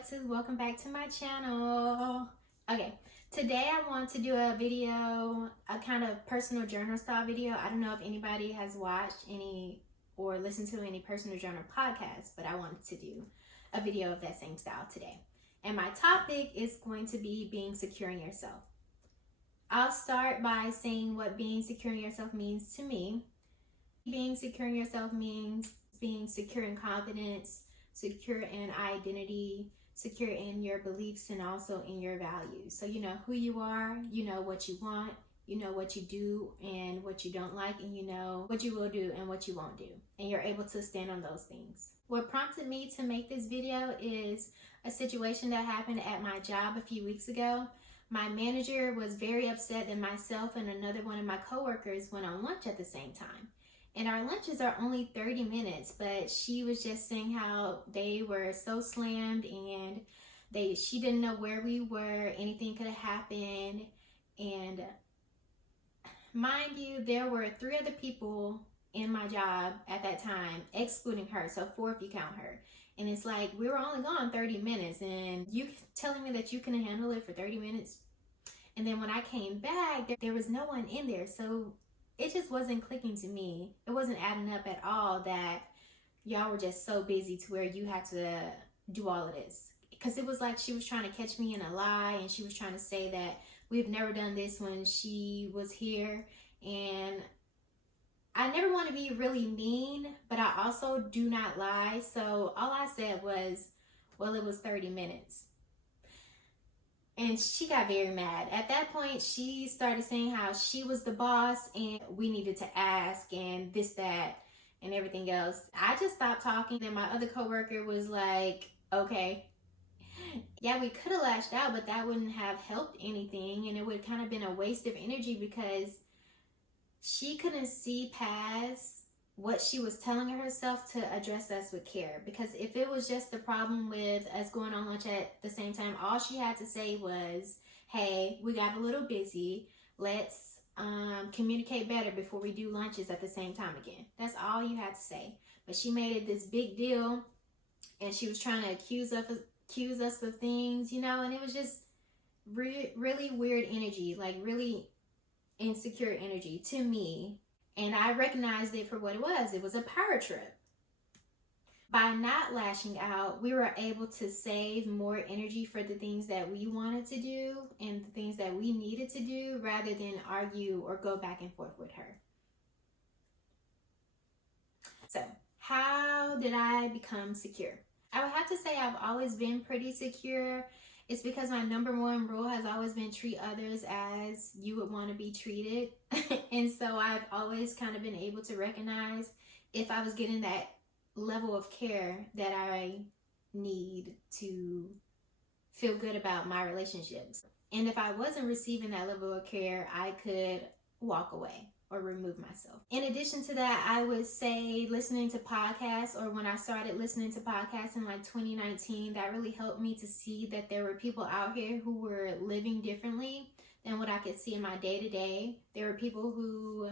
Alexis, welcome back to my channel. Okay, today I want to do a video, a kind of personal journal style video. I don't know if anybody has watched any or listened to any personal journal podcasts, but I wanted to do a video of that same style today. And my topic is going to be being secure in yourself. I'll start by saying what being secure in yourself means to me. Being secure in yourself means being secure in confidence, secure in identity, secure in your beliefs, and also in your values. So you know who you are, you know what you want, you know what you do and what you don't like, and you know what you will do and what you won't do. And you're able to stand on those things. What prompted me to make this video is a situation that happened at my job a few weeks ago. My manager was very upset that myself and another one of my coworkers went on lunch at the same time. And our lunches are only 30 minutes, but she was just saying how they were so slammed and she didn't know where we were, anything could have happened. And mind you, there were 3 other people in my job at that time, excluding her, so 4 if you count her. And it's like, we were only gone 30 minutes and you telling me that you can handle it for 30 minutes? And then when I came back, there was no one in there, so it just wasn't clicking to me. It wasn't adding up at all that y'all were just so busy to where you had to do all of this. Because it was like she was trying to catch me in a lie, and she was trying to say that we've never done this when she was here. And I never want to be really mean, but I also do not lie. So all I said was, well, it was 30 minutes. And she got very mad. At that point, she started saying how she was the boss and we needed to ask and this, that, and everything else. I just stopped talking. Then my other coworker was like, okay. Yeah, we could have lashed out, but that wouldn't have helped anything. And it would kind of been a waste of energy because she couldn't see past what she was telling herself to address us with care. Because if it was just the problem with us going on lunch at the same time, all she had to say was, hey, we got a little busy. Let's communicate better before we do lunches at the same time again. That's all you had to say. But she made it this big deal, and she was trying to accuse us of things, you know, and it was just really weird energy, like really insecure energy to me. And I recognized it for what it was. It was a power trip. By not lashing out, we were able to save more energy for the things that we wanted to do and the things that we needed to do, rather than argue or go back and forth with her. So, how did I become secure? I would have to say I've always been pretty secure. It's because my #1 rule has always been treat others as you would want to be treated. And so I've always kind of been able to recognize if I was getting that level of care that I need to feel good about my relationships. And if I wasn't receiving that level of care, I could walk away or remove myself. In addition to that, I would say listening to podcasts, or when I started listening to podcasts in like 2019, that really helped me to see that there were people out here who were living differently than what I could see in my day-to-day. There were people who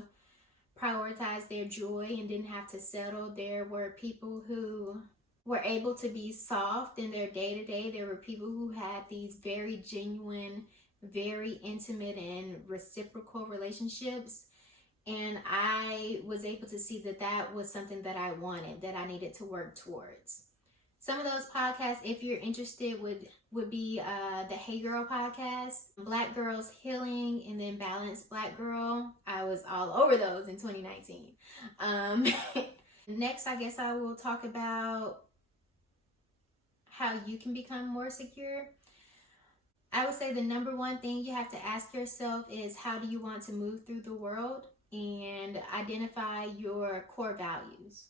prioritized their joy and didn't have to settle. There were people who were able to be soft in their day-to-day. There were people who had these very genuine, very intimate and reciprocal relationships. And I was able to see that that was something that I wanted, that I needed to work towards. Some of those podcasts, if you're interested, would be the Hey Girl podcast, Black Girls Healing, and then Balanced Black Girl. I was all over those in 2019. Next, I guess I will talk about how you can become more secure. I would say the #1 thing you have to ask yourself is, how do you want to move through the world? And identify your core values.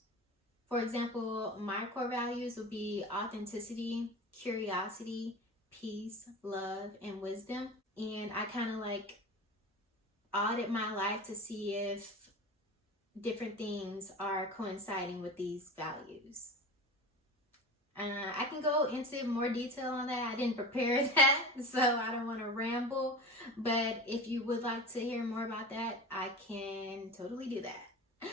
For example, my core values would be authenticity, curiosity, peace, love, and wisdom. And I kind of like audit my life to see if different things are coinciding with these values. I can go into more detail on that. I didn't prepare that, so I don't want to ramble. But if you would like to hear more about that, I can totally do that.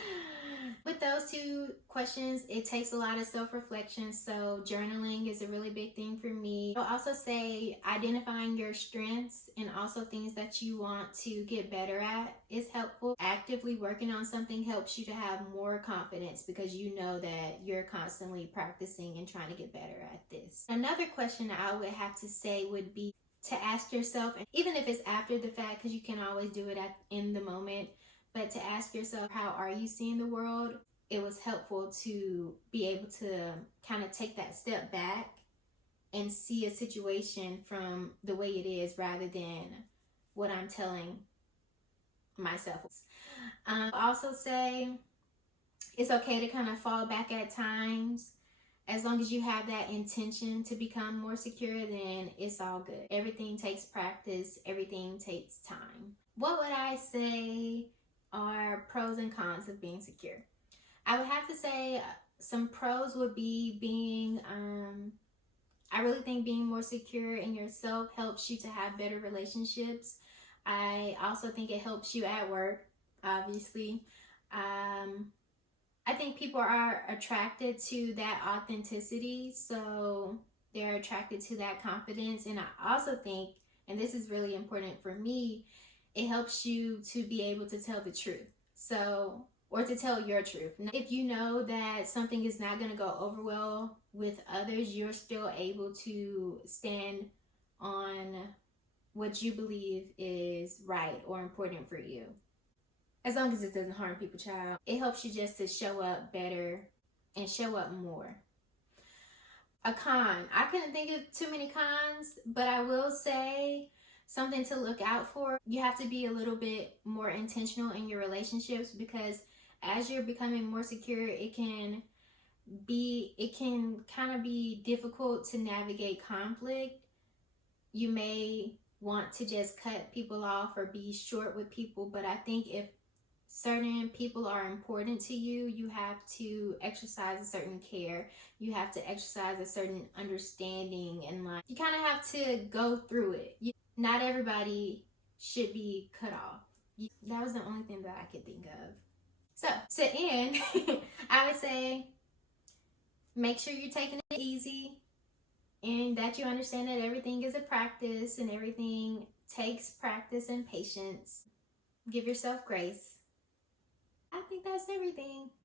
With those two questions, it takes a lot of self-reflection. So journaling is a really big thing for me. I'll also say identifying your strengths and also things that you want to get better at is helpful. Actively working on something helps you to have more confidence because you know that you're constantly practicing and trying to get better at this. Another question I would have to say would be to ask yourself, even if it's after the fact, because you can always do it in the moment, but to ask yourself, how are you seeing the world? It was helpful to be able to kind of take that step back and see a situation from the way it is rather than what I'm telling myself. Also say it's okay to kind of fall back at times. As long as you have that intention to become more secure, then it's all good. Everything takes practice. Everything takes time. What would I say are pros and cons of being secure? I would have to say some pros would be being, I really think being more secure in yourself helps you to have better relationships. I also think it helps you at work, obviously. I think people are attracted to that authenticity, so they're attracted to that confidence. And I also think, and this is really important for me, it helps you to be able to tell the truth. So, or to tell your truth. If you know that something is not going to go over well with others, you're still able to stand on what you believe is right or important for you. As long as it doesn't harm people, child. It helps you just to show up better and show up more. A con. I couldn't think of too many cons, but I will say something to look out for. You have to be a little bit more intentional in your relationships because as you're becoming more secure, it can kind of be difficult to navigate conflict. You may want to just cut people off or be short with people, but I think if certain people are important to you, you have to exercise a certain care. You have to exercise a certain understanding, and like you kind of have to go through it. Not everybody should be cut off. That was the only thing that I could think of. So to end, I would say make sure you're taking it easy and that you understand that everything is a practice and everything takes practice and patience. Give yourself grace. I think that's everything.